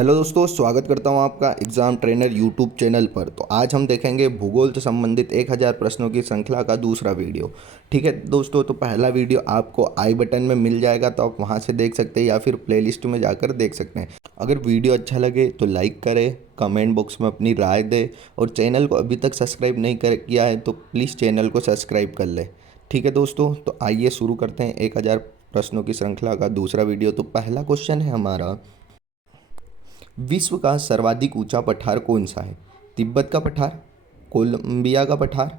Hello दोस्तों, स्वागत करता हूं आपका एग्ज़ाम ट्रेनर यूट्यूब चैनल पर। तो आज हम देखेंगे भूगोल से संबंधित 1000 प्रश्नों की श्रृंखला का दूसरा वीडियो। ठीक है दोस्तों, तो पहला वीडियो आपको आई बटन में मिल जाएगा, तो आप वहां से देख सकते हैं या फिर प्लेलिस्ट में जाकर देख सकते हैं। अगर वीडियो अच्छा लगे तो लाइक करें, कमेंट बॉक्स में अपनी राय दें और चैनल को अभी तक सब्सक्राइब नहीं किया है तो प्लीज़ चैनल को सब्सक्राइब कर लें। ठीक है दोस्तों, तो आइए शुरू करते हैं 1000 प्रश्नों की श्रृंखला का दूसरा वीडियो। तो पहला क्वेश्चन है हमारा, विश्व का सर्वाधिक ऊंचा पठार कौन सा है? तिब्बत का पठार, कोलंबिया का पठार,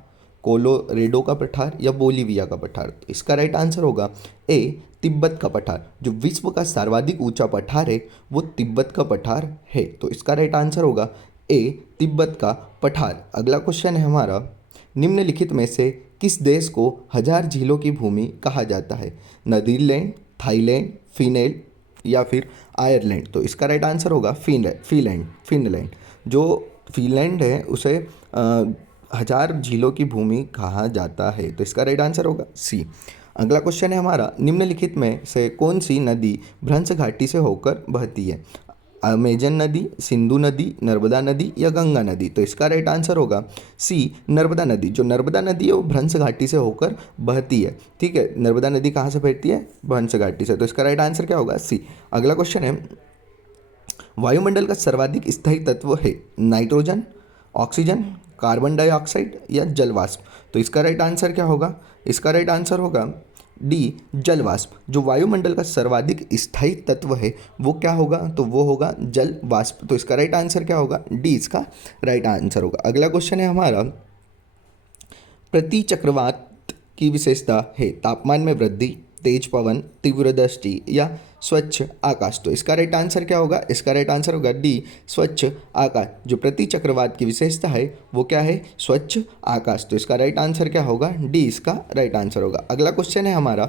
कोलोरेडो का पठार या बोलीविया का पठार? तो इसका राइट आंसर होगा ए, तिब्बत का पठार। जो विश्व का सर्वाधिक ऊंचा पठार है वो तिब्बत का पठार है। तो इसका राइट आंसर होगा ए, तिब्बत का पठार। अगला क्वेश्चन है हमारा, निम्नलिखित में से किस देश को हजार झीलों की भूमि कहा जाता है? नीदरलैंड, थाईलैंड, फिनलैंड या फिर आयरलैंड? तो इसका राइट आंसर होगा फिनलैंड। जो फिनलैंड है उसे हजार झीलों की भूमि कहा जाता है। तो इसका राइट आंसर होगा सी। अगला क्वेश्चन है हमारा, निम्नलिखित में से कौन सी नदी भ्रंश घाटी से होकर बहती है? अमेजन नदी, सिंधु नदी, नर्मदा नदी या गंगा नदी? तो इसका राइट आंसर होगा सी, नर्मदा नदी। जो नर्मदा नदी है वो भ्रंश घाटी से होकर बहती है। ठीक है, नर्मदा नदी कहाँ से बहती है? भ्रंश घाटी से। तो इसका राइट आंसर क्या होगा? सी। अगला क्वेश्चन है, वायुमंडल का सर्वाधिक स्थायी तत्व है नाइट्रोजन, ऑक्सीजन, कार्बन डाइऑक्साइड या जल वाष्प? तो इसका राइट आंसर क्या होगा? इसका राइट आंसर होगा डी, जल वाष्प। जो वायुमंडल का सर्वाधिक स्थायी तत्व है वो क्या होगा? तो वो होगा जल वाष्प। तो इसका राइट आंसर क्या होगा? डी इसका राइट आंसर होगा। अगला क्वेश्चन है हमारा, प्रति चक्रवात की विशेषता है तापमान में वृद्धि, तेज पवन, तीव्र दृष्टि या स्वच्छ आकाश? तो इसका राइट आंसर क्या होगा? इसका राइट आंसर होगा डी, स्वच्छ आकाश। जो प्रति चक्रवात की विशेषता है वो क्या है? स्वच्छ आकाश। तो इसका राइट आंसर क्या होगा? डी इसका राइट आंसर होगा। अगला क्वेश्चन है हमारा,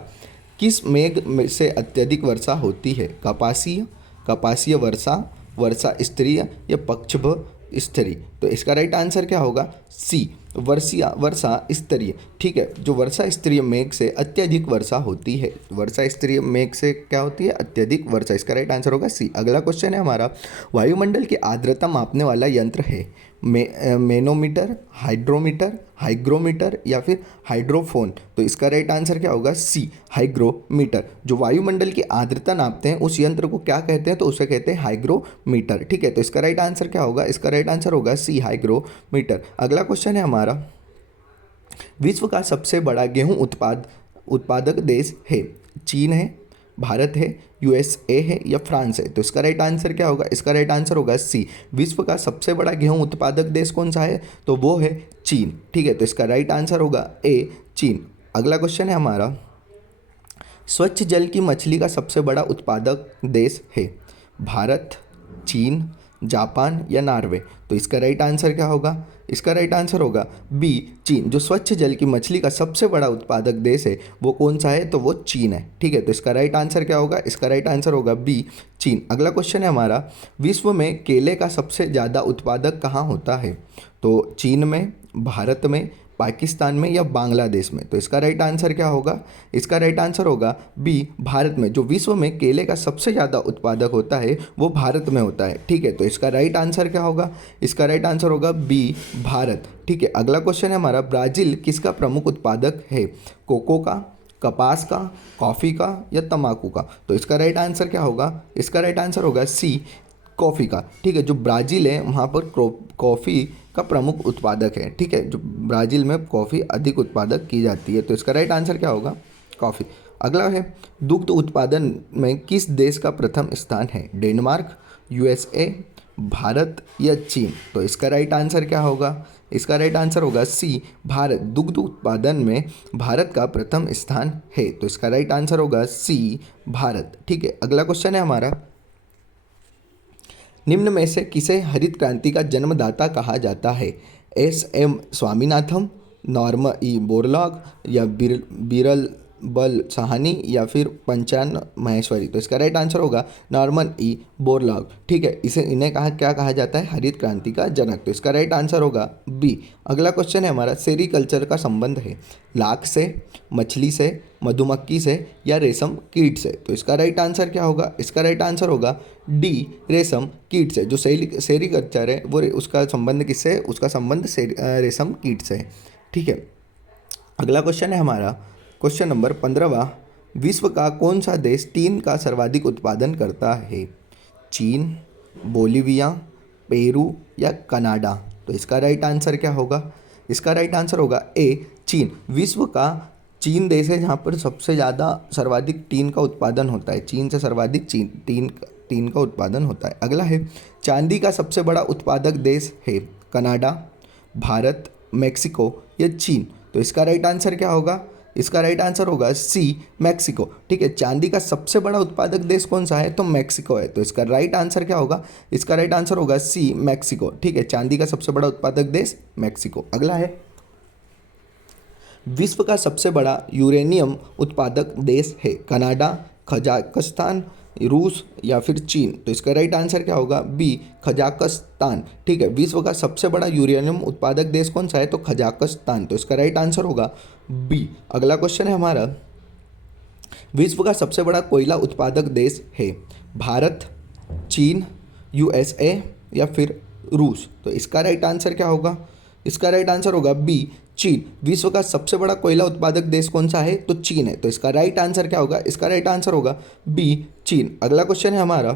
किस मेघ में से अत्यधिक वर्षा होती है? कपासीय, कपासीय वर्षा, वर्षा स्तरीय या पक्षभ स्तरीय? तो इसका राइट आंसर क्या होगा? सी, वर्षा स्तरीय। ठीक है, जो वर्षा स्तरीय मेघ से अत्यधिक वर्षा होती है, वर्षा स्तरीय मेघ से क्या होती है? अत्यधिक वर्षा। इसका राइट आंसर होगा सी। अगला क्वेश्चन है हमारा, वायुमंडल की आर्द्रता मापने वाला यंत्र है मैनोमीटर, हाइड्रोमीटर, हाइग्रोमीटर या फिर हाइड्रोफोन? तो इसका राइट आंसर क्या होगा? सी, हाइग्रोमीटर। जो वायुमंडल की आर्द्रता नापते हैं उस यंत्र को क्या कहते हैं? तो उसे कहते हैं हाइग्रोमीटर। ठीक है, तो इसका राइट आंसर क्या होगा? इसका राइट आंसर होगा सी, हाइग्रोमीटर। अगला क्वेश्चन है हमारा, विश्व का सबसे बड़ा गेहूं उत्पादक देश है? चीन है, भारत है, यूएसए है या फ्रांस है? तो इसका राइट आंसर क्या होगा? इसका राइट आंसर होगा सी, विश्व का सबसे बड़ा गेहूं उत्पादक देश कौन सा है? तो वो है चीन। ठीक है, तो इसका राइट आंसर होगा ए, चीन। अगला क्वेश्चन है हमारा, स्वच्छ जल की मछली का सबसे बड़ा उत्पादक देश है? भारत, चीन, जापान या नॉर्वे? तो इसका राइट आंसर क्या होगा? इसका राइट आंसर होगा बी, चीन। जो स्वच्छ जल की मछली का सबसे बड़ा उत्पादक देश है वो कौन सा है? तो वो चीन है। ठीक है, तो इसका राइट आंसर क्या होगा? इसका राइट आंसर होगा बी, चीन। अगला क्वेश्चन है हमारा, विश्व में केले का सबसे ज़्यादा उत्पादक कहाँ होता है? तो चीन में, भारत में, पाकिस्तान में या बांग्लादेश में? तो इसका राइट आंसर क्या होगा? इसका राइट आंसर होगा बी, भारत में। जो विश्व में केले का सबसे ज़्यादा उत्पादक होता है वो भारत में होता है। ठीक है, तो इसका राइट आंसर क्या होगा? इसका राइट आंसर होगा बी, भारत। ठीक है, अगला क्वेश्चन है हमारा, ब्राज़ील किसका प्रमुख उत्पादक है? कोको का, कपास का, कॉफ़ी का या तंबाकू का? तो इसका राइट आंसर क्या होगा? इसका राइट आंसर होगा सी, कॉफ़ी का। ठीक है, जो ब्राज़ील है वहाँ पर कॉफ़ी का प्रमुख उत्पादक है। ठीक है, जो ब्राज़ील में कॉफ़ी अधिक उत्पादक की जाती है। तो इसका राइट आंसर क्या होगा? कॉफ़ी। अगला है, दुग्ध उत्पादन में किस देश का प्रथम स्थान है? डेनमार्क, यूएसए, भारत या चीन? तो इसका राइट आंसर क्या होगा? इसका राइट आंसर होगा सी, भारत। दुग्ध उत्पादन में भारत का प्रथम स्थान है। तो इसका राइट आंसर होगा सी, भारत। ठीक है, अगला क्वेश्चन है हमारा, निम्न में से किसे हरित क्रांति का जन्मदाता कहा जाता है? S M Swaminathan, Norman E Borlaug या बिरल बल साहनी या फिर पंचान माहेश्वरी। तो इसका राइट आंसर होगा नॉर्मन ई बोरलॉग। ठीक है, इसे इन्हें क्या कहा जाता है, हरित क्रांति का जनक। तो इसका राइट आंसर होगा बी। अगला क्वेश्चन है हमारा, सेरीकल्चर का संबंध है लाख से, मछली से, मधुमक्खी से या रेशम कीट से। तो इसका राइट आंसर क्या होगा, इसका राइट आंसर होगा डी, रेशम कीट से। जो सेरीकल्चर है वो उसका संबंध किससे है, उसका संबंध रेशम कीट से है। ठीक है, अगला क्वेश्चन है हमारा क्वेश्चन नंबर 15वां, विश्व का कौन सा देश टीन का सर्वाधिक उत्पादन करता है, चीन, बोलीविया, पेरू या कनाडा। तो इसका राइट आंसर क्या होगा, इसका राइट आंसर होगा ए, चीन। विश्व का चीन देश है जहाँ पर सबसे ज़्यादा सर्वाधिक टीन का उत्पादन होता है, चीन से सर्वाधिक टीन का उत्पादन होता है। अगला है, चांदी का सबसे बड़ा उत्पादक देश है कनाडा, भारत, मेक्सिको या चीन। तो इसका राइट आंसर क्या होगा, इसका राइट आंसर होगा सी, मैक्सिको। ठीक है, चांदी का सबसे बड़ा उत्पादक देश कौन सा है, तो मैक्सिको है। तो इसका राइट आंसर क्या होगा, इसका राइट आंसर होगा सी, मैक्सिको। ठीक है, चांदी का सबसे बड़ा उत्पादक देश मैक्सिको। अगला है, विश्व का सबसे बड़ा यूरेनियम उत्पादक देश है कनाडा, कजाकिस्तान, रूस या फिर चीन। तो इसका राइट आंसर क्या होगा, बी, कजाकिस्तान। ठीक है, विश्व का सबसे बड़ा यूरेनियम उत्पादक देश कौन सा है, तो कजाकिस्तान। तो इसका राइट आंसर होगा बी। अगला क्वेश्चन है हमारा, विश्व का सबसे बड़ा कोयला उत्पादक देश है भारत, चीन, यूएसए या फिर रूस। तो इसका राइट आंसर क्या होगा, इसका राइट आंसर होगा बी, चीन। विश्व का सबसे बड़ा कोयला उत्पादक देश कौन सा है, तो चीन है। तो इसका राइट आंसर क्या होगा, इसका राइट आंसर होगा बी, चीन। अगला क्वेश्चन है हमारा,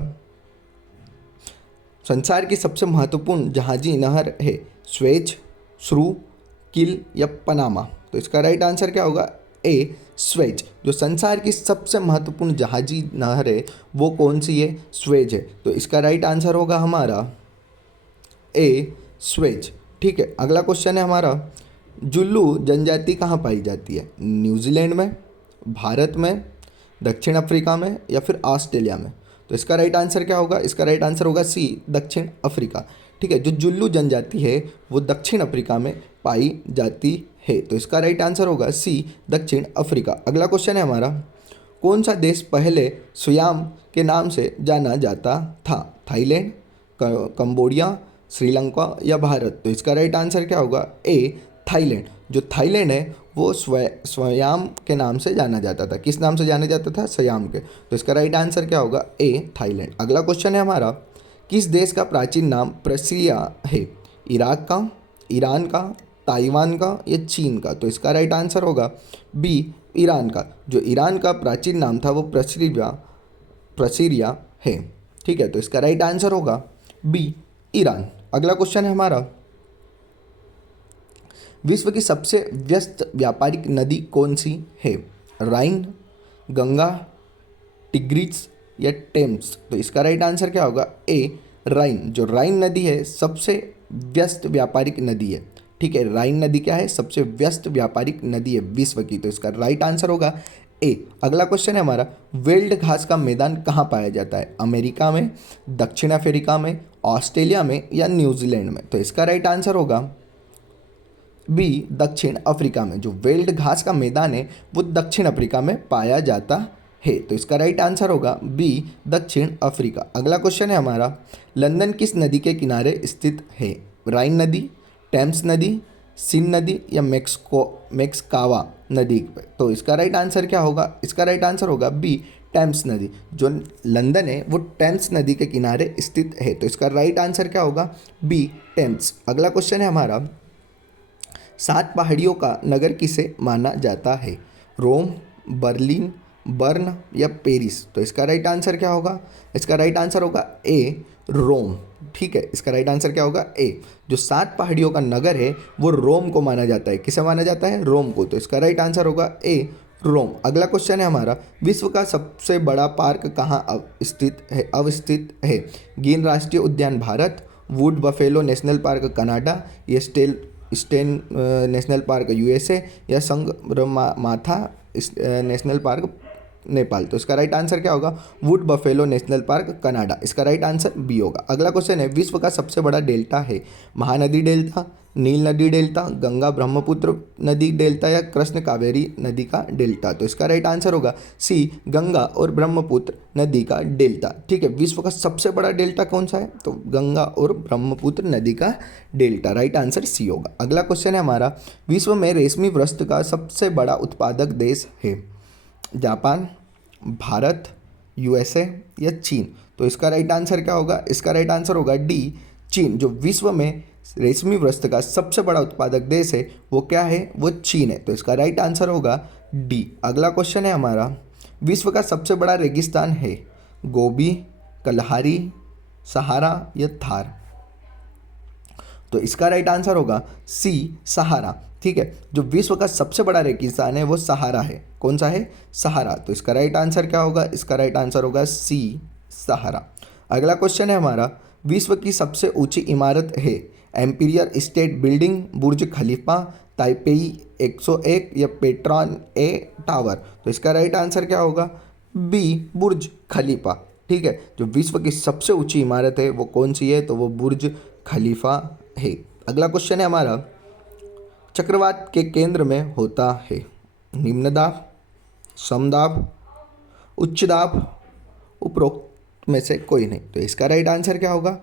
संसार की सबसे महत्वपूर्ण जहाजी नहर है स्वेज, श्रू, किल या पनामा। तो इसका राइट आंसर क्या होगा, ए, स्वेज। जो संसार की सबसे महत्वपूर्ण जहाजी नहर है वो कौन सी है, स्वेज है। तो इसका राइट आंसर होगा हमारा ए, स्वेज। ठीक है, अगला क्वेश्चन है हमारा, जुल्लू जनजाति कहाँ पाई जाती है, न्यूजीलैंड में, भारत में, दक्षिण अफ्रीका में या फिर ऑस्ट्रेलिया में। तो इसका राइट आंसर क्या होगा, इसका राइट आंसर होगा सी, दक्षिण अफ्रीका। ठीक है, जो जुल्लू जनजाति है वो दक्षिण अफ्रीका में पाई जाती है। तो इसका राइट आंसर होगा सी, दक्षिण अफ्रीका। अगला क्वेश्चन है हमारा, कौन सा देश पहले सियाम के नाम से जाना जाता था, थाईलैंड, कंबोडिया, श्रीलंका या भारत। तो इसका राइट आंसर क्या होगा, ए, थाईलैंड। जो थाईलैंड है वो स्वयाम के नाम से जाना जाता था, किस नाम से जाना जाता था, स्वयाम के। तो इसका राइट आंसर क्या होगा, ए, थाईलैंड। अगला क्वेश्चन है हमारा, किस देश का प्राचीन नाम पर्सिया है, इराक का, ईरान का, ताइवान का या चीन का। तो इसका राइट आंसर होगा बी, ईरान का। जो ईरान का प्राचीन नाम था वो प्रसीरिया है। ठीक है, तो इसका राइट आंसर होगा बी, ईरान। अगला क्वेश्चन है हमारा, विश्व की सबसे व्यस्त व्यापारिक नदी कौन सी है, राइन, गंगा, टिग्रिस या टेम्स। तो इसका राइट आंसर क्या होगा, ए, राइन। जो राइन नदी है सबसे व्यस्त व्यापारिक नदी है। ठीक है, राइन नदी क्या है, सबसे व्यस्त व्यापारिक नदी है विश्व की। तो इसका राइट आंसर होगा ए। अगला क्वेश्चन है हमारा, वेल्ड घास का मैदान कहाँ पाया जाता है, अमेरिका में, दक्षिण अफ्रीका में, ऑस्ट्रेलिया में या न्यूजीलैंड में। तो इसका राइट आंसर होगा बी, दक्षिण अफ्रीका में। जो वेल्ड घास का मैदान है वो दक्षिण अफ्रीका में पाया जाता है। तो इसका राइट आंसर होगा बी, दक्षिण अफ्रीका। अगला क्वेश्चन है हमारा, लंदन किस नदी के किनारे स्थित है, राइन नदी, टेम्स नदी, सिन नदी या मैक्सकावा नदी पे। तो इसका राइट आंसर क्या होगा, इसका राइट आंसर होगा बी, टेम्स नदी। जो लंदन है वो टेम्स नदी के किनारे स्थित है। तो इसका राइट आंसर क्या होगा, बी, टेम्स। अगला क्वेश्चन है हमारा, 7 पहाड़ियों का नगर किसे माना जाता है, रोम, बर्लिन, बर्न या पेरिस। तो इसका राइट आंसर क्या होगा, इसका राइट आंसर होगा ए, रोम। ठीक है, इसका राइट आंसर क्या होगा, ए। जो 7 पहाड़ियों का नगर है वो रोम को माना जाता है, किसे माना जाता है, रोम को। तो इसका राइट आंसर होगा ए, रोम। अगला क्वेश्चन है हमारा, विश्व का सबसे बड़ा पार्क कहाँ अवस्थित है, गिर राष्ट्रीय उद्यान Bharat, would buffalo national park Canada, या स्टेन नेशनल पार्क यूएसए या संगमाथा नेशनल पार्क नेपाल। तो इसका राइट आंसर क्या होगा, would buffalo national park Canada. इसका राइट आंसर बी होगा। अगला क्वेश्चन है, विश्व का सबसे बड़ा डेल्टा है, महानदी डेल्टा, नील नदी डेल्टा, गंगा ब्रह्मपुत्र नदी डेल्टा या कृष्ण कावेरी नदी का डेल्टा। तो इसका राइट आंसर होगा सी, गंगा और ब्रह्मपुत्र नदी का डेल्टा। ठीक है, विश्व का सबसे बड़ा डेल्टा कौन सा है? तो गंगा और ब्रह्मपुत्र नदी का डेल्टा। राइट आंसर सी होगा। अगला क्वेश्चन है हमारा, विश्व में रेशमी वस्त्र का सबसे बड़ा उत्पादक देश है? जापान, भारत, यूएसए या चीन? तो इसका राइट आंसर क्या होगा? इसका राइट आंसर होगा डी, चीन। जो विश्व में रेशमी वस्त्र का सबसे बड़ा उत्पादक देश है वो क्या है? वो चीन है। तो इसका राइट आंसर होगा डी। अगला क्वेश्चन है हमारा, विश्व का सबसे बड़ा रेगिस्तान है? गोबी, कलहारी, सहारा या थार? तो इसका राइट आंसर होगा सी, सहारा। ठीक है, जो विश्व का सबसे बड़ा रेगिस्तान है वो सहारा है। कौन सा है? सहारा। तो इसका राइट आंसर क्या होगा? इसका राइट आंसर होगा सी, सहारा। अगला क्वेश्चन है हमारा, विश्व की सबसे ऊंची इमारत है? एम्पिरियल स्टेट बिल्डिंग, बुर्ज खलीफा, ताइपेई 101 या पेट्रॉन ए टावर? तो इसका राइट आंसर क्या होगा? बी, बुर्ज खलीफा। ठीक है, जो विश्व की सबसे ऊंची इमारत है वो कौन सी है? तो वो बुर्ज खलीफा है। अगला क्वेश्चन है हमारा, चक्रवात के केंद्र में होता है? निम्न दाब, समदाब, उच्च दाब, उपरोक्त में से कोई नहीं। तो इसका राइट आंसर क्या होगा?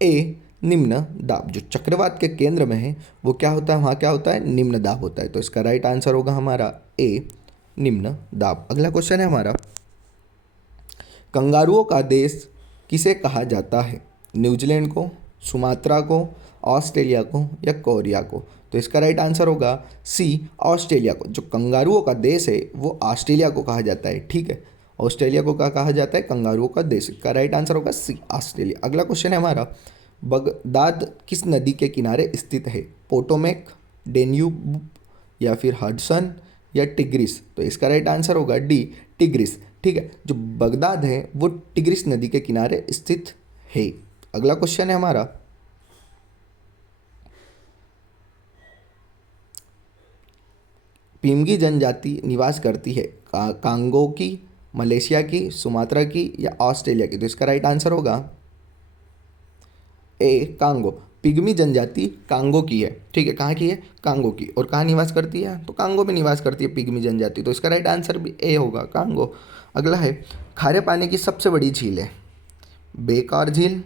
ए, निम्न दाब। जो चक्रवात के केंद्र में है वो क्या होता है? वहाँ क्या होता है? निम्न दाब होता है। तो इसका राइट आंसर होगा हमारा ए, निम्न दाब। अगला क्वेश्चन है हमारा, कंगारुओं का देश किसे कहा जाता है? न्यूजीलैंड को, सुमात्रा को, ऑस्ट्रेलिया को या कोरिया को? तो इसका राइट आंसर होगा सी, ऑस्ट्रेलिया को। जो कंगारुओं का देश है वो ऑस्ट्रेलिया को कहा जाता है। ठीक है, ऑस्ट्रेलिया को क्या कहा जाता है? कंगारुओं का देश। का राइट आंसर होगा सी, ऑस्ट्रेलिया। अगला क्वेश्चन है हमारा, बगदाद किस नदी के किनारे स्थित है? पोटोमेक, डेन्यूब या फिर हडसन या टिग्रिस? तो इसका राइट आंसर होगा डी, टिग्रिस। ठीक है, जो बगदाद है वो टिग्रिस नदी के किनारे स्थित है। अगला क्वेश्चन है हमारा, पिंगी जनजाति निवास करती है कांगो की, मलेशिया की, सुमात्रा की या ऑस्ट्रेलिया की? तो इसका राइट आंसर होगा ए, कांगो। पिग्मी जनजाति कांगो की है। ठीक है, कहाँ की है? कांगो की। और कहाँ निवास करती है? तो कांगो में निवास करती है पिग्मी जनजाति। तो इसका राइट आंसर भी ए होगा, कांगो। अगला है, खारे पानी की सबसे बड़ी झील है? बेकार झील,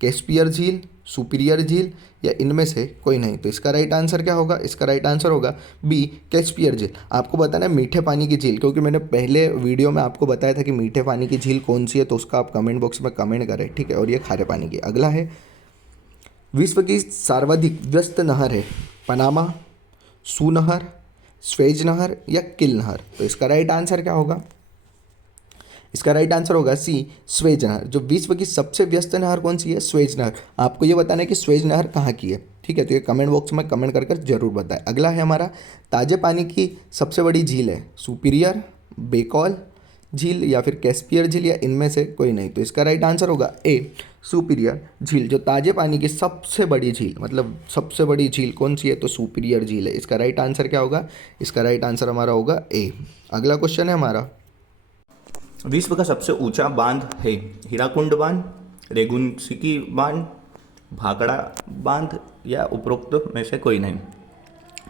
कैस्पियर झील, सुपीरियर झील या इनमें से कोई नहीं? तो इसका राइट आंसर क्या होगा? इसका राइट आंसर होगा बी, कैस्पियर झील। आपको बताना है मीठे पानी की झील, क्योंकि मैंने पहले वीडियो में आपको बताया था कि मीठे पानी की झील कौन सी है, तो उसका आप कमेंट बॉक्स में कमेंट करें। ठीक है, और ये खारे पानी की। अगला है, विश्व की सर्वाधिक व्यस्त नहर है? पनामा, सू नहर, स्वेज नहर या किल नहर? तो इसका राइट आंसर क्या होगा? इसका राइट आंसर होगा सी, स्वेज नहर। जो विश्व की सबसे व्यस्त नहर कौन सी है? स्वेज नहर। आपको ये बताना है कि स्वेज नहर कहाँ की है। ठीक है, तो ये कमेंट बॉक्स में कमेंट कर जरूर बताएं। अगला है हमारा, ताजे पानी की सबसे बड़ी झील है? सुपीरियर, बेकॉल झील या फिर कैस्पियर झील या इनमें से कोई नहीं? तो इसका राइट आंसर होगा ए, सुपीरियर झील। जो ताजे पानी की सबसे बड़ी झील, मतलब सबसे बड़ी झील कौन सी है? तो सुपीरियर झील है। इसका राइट आंसर क्या होगा? इसका राइट आंसर हमारा होगा ए। अगला क्वेश्चन है हमारा, विश्व का सबसे ऊंचा बांध है? हीराकुंड बांध, रेगुनसिकी बांध, भाखड़ा बांध या उपरोक्त में से कोई नहीं?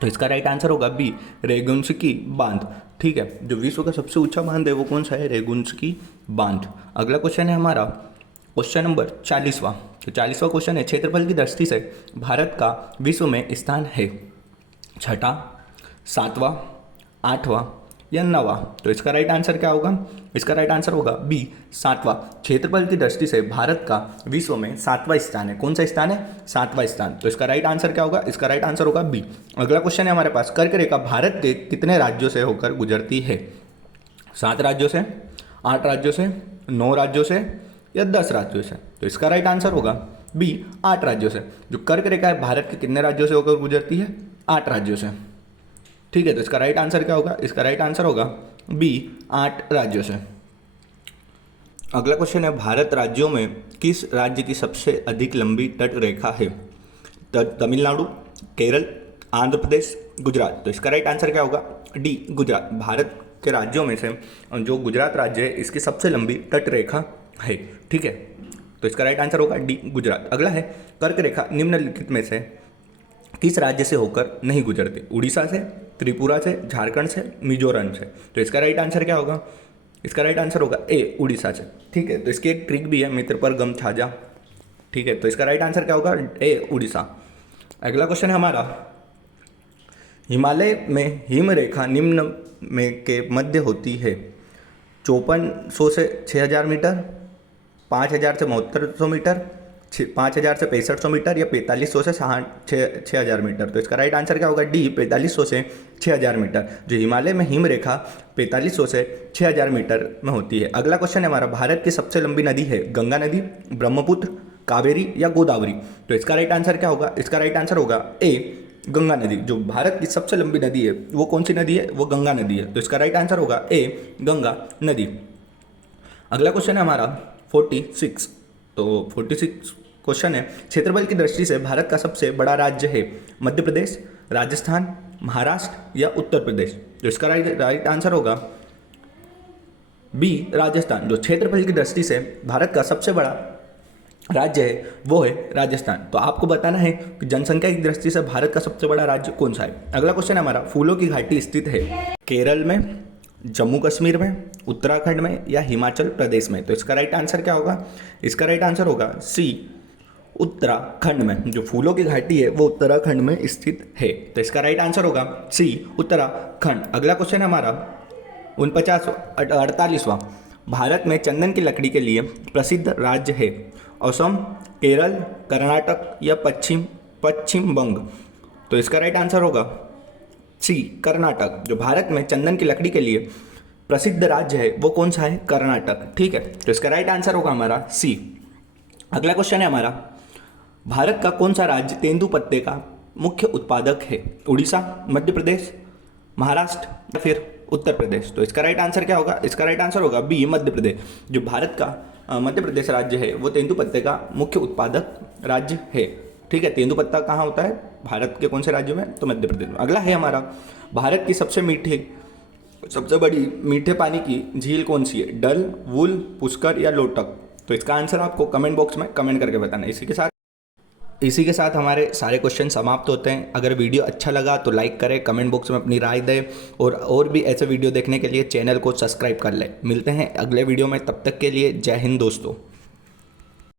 तो इसका राइट आंसर होगा बी, रेगुनसिकी बांध। ठीक है, जो विश्व का सबसे ऊंचा बांध है वो कौन सा है? रेगुनसिकी बांध। अगला क्वेश्चन है हमारा, क्वेश्चन नंबर 40वां। तो 40वां क्वेश्चन है, क्षेत्रफल की दृष्टि से भारत का विश्व में स्थान है? छठा, सातवां, आठवां या नवा? तो इसका राइट आंसर क्या होगा? इसका राइट आंसर होगा बी, सातवां। क्षेत्रफल की दृष्टि से भारत का विश्व में सातवां स्थान है। कौन सा स्थान है? सातवां स्थान। तो इसका राइट आंसर क्या होगा? इसका राइट आंसर होगा बी। अगला क्वेश्चन है हमारे पास, कर्क रेखा भारत के कितने राज्यों से होकर गुजरती है? 7 राज्यों से, 8 राज्यों से, 9 राज्यों से या 10 राज्यों से? तो इसका राइट आंसर होगा बी, 8 राज्यों से। जो कर्क रेखा है भारत के कितने राज्यों से होकर गुजरती है? 8 राज्यों से। ठीक है, तो इसका राइट आंसर क्या होगा? इसका राइट आंसर होगा बी, 8 राज्यों से। अगला क्वेश्चन है, भारत राज्यों में किस राज्य की सबसे अधिक लंबी तट रेखा है? तमिलनाडु, केरल, आंध्र प्रदेश, गुजरात? तो इसका राइट आंसर क्या होगा? डी, गुजरात। भारत के राज्यों में से जो गुजरात राज्य है इसकी सबसे लंबी तट रेखा है। ठीक है, तो इसका राइट आंसर होगा डी, गुजरात। अगला है, कर्क रेखा निम्नलिखित में से किस राज्य से होकर नहीं गुजरते? उड़ीसा से, त्रिपुरा से, झारखंड से, मिजोरम से। तो इसका राइट आंसर क्या होगा? इसका राइट आंसर होगा ए, उड़ीसा से। ठीक है, तो इसकी एक ट्रिक भी है, मित्र पर गम छाजा। ठीक है, तो इसका राइट आंसर क्या होगा? ए, उड़ीसा। अगला क्वेश्चन है हमारा, हिमालय में हिम रेखा निम्न में के मध्य होती है? 5400 से 6000 मीटर, 5000 से 7200 मीटर, 5000 से 6500 मीटर, या 4500 से 6000 मीटर। तो इसका राइट आंसर क्या होगा? डी, 4500 से 6000 मीटर। जो हिमालय में हिम रेखा 4500 से 6000 मीटर में होती है। अगला क्वेश्चन है हमारा, भारत की सबसे लंबी नदी है? गंगा नदी, ब्रह्मपुत्र, कावेरी या गोदावरी। तो इसका राइट आंसर क्या होगा? इसका राइट आंसर होगा ए, गंगा नदी। जो भारत की सबसे लंबी नदी है वो कौन सी नदी है? वो गंगा नदी है। तो इसका राइट आंसर होगा ए, गंगा नदी। अगला क्वेश्चन है हमारा 46। तो 46 क्वेश्चन है, क्षेत्रफल की दृष्टि से भारत का सबसे बड़ा राज्य है? मध्य प्रदेश, राजस्थान, महाराष्ट्र या उत्तर प्रदेश। तो इसका राइट आंसर होगा बी, राजस्थान। जो क्षेत्रफल की दृष्टि से भारत का सबसे बड़ा राज्य है वो है राजस्थान। तो आपको बताना है कि जनसंख्या की दृष्टि से भारत का सबसे बड़ा राज्य कौन सा है। अगला क्वेश्चन है हमारा, फूलों की घाटी स्थित है? केरल में, जम्मू कश्मीर में, उत्तराखंड में या हिमाचल प्रदेश में। तो इसका राइट आंसर क्या होगा? इसका राइट आंसर होगा सी, उत्तराखंड में। जो फूलों की घाटी है वो उत्तराखंड में स्थित है। तो इसका राइट आंसर होगा सी, उत्तराखंड। अगला क्वेश्चन है हमारा 48वां, भारत में चंदन की लकड़ी के लिए प्रसिद्ध राज्य है? असम, केरल, कर्नाटक या पश्चिम बंग। तो इसका राइट आंसर होगा सी, कर्नाटक। जो भारत में चंदन की लकड़ी के लिए प्रसिद्ध राज्य है वो कौन सा है? कर्नाटक। ठीक है, तो इसका राइट आंसर होगा हमारा सी। अगला क्वेश्चन है हमारा, भारत का कौन सा राज्य तेंदु पत्ते का मुख्य उत्पादक है? उड़ीसा, मध्य प्रदेश, महाराष्ट्र या फिर उत्तर प्रदेश। तो इसका राइट आंसर क्या होगा? इसका राइट आंसर होगा बी, मध्य प्रदेश। जो भारत का मध्य प्रदेश राज्य है वो तेंदुपत्ते का मुख्य उत्पादक राज्य है। ठीक है, तेंदुपत्ता कहाँ होता है? भारत के कौन से राज्यों में? तो मध्य प्रदेश में। अगला है हमारा, भारत की सबसे बड़ी मीठे पानी की झील कौन सी है? डल, वुल, पुष्कर या लोटक। तो इसका आंसर आपको कमेंट बॉक्स में कमेंट करके बताना है। इसी के साथ हमारे सारे क्वेश्चन समाप्त होते हैं। अगर वीडियो अच्छा लगा तो लाइक करें, कमेंट बॉक्स में अपनी राय दें और भी ऐसे वीडियो देखने के लिए चैनल को सब्सक्राइब कर लें। मिलते हैं अगले वीडियो में, तब तक के लिए जय हिंद दोस्तों।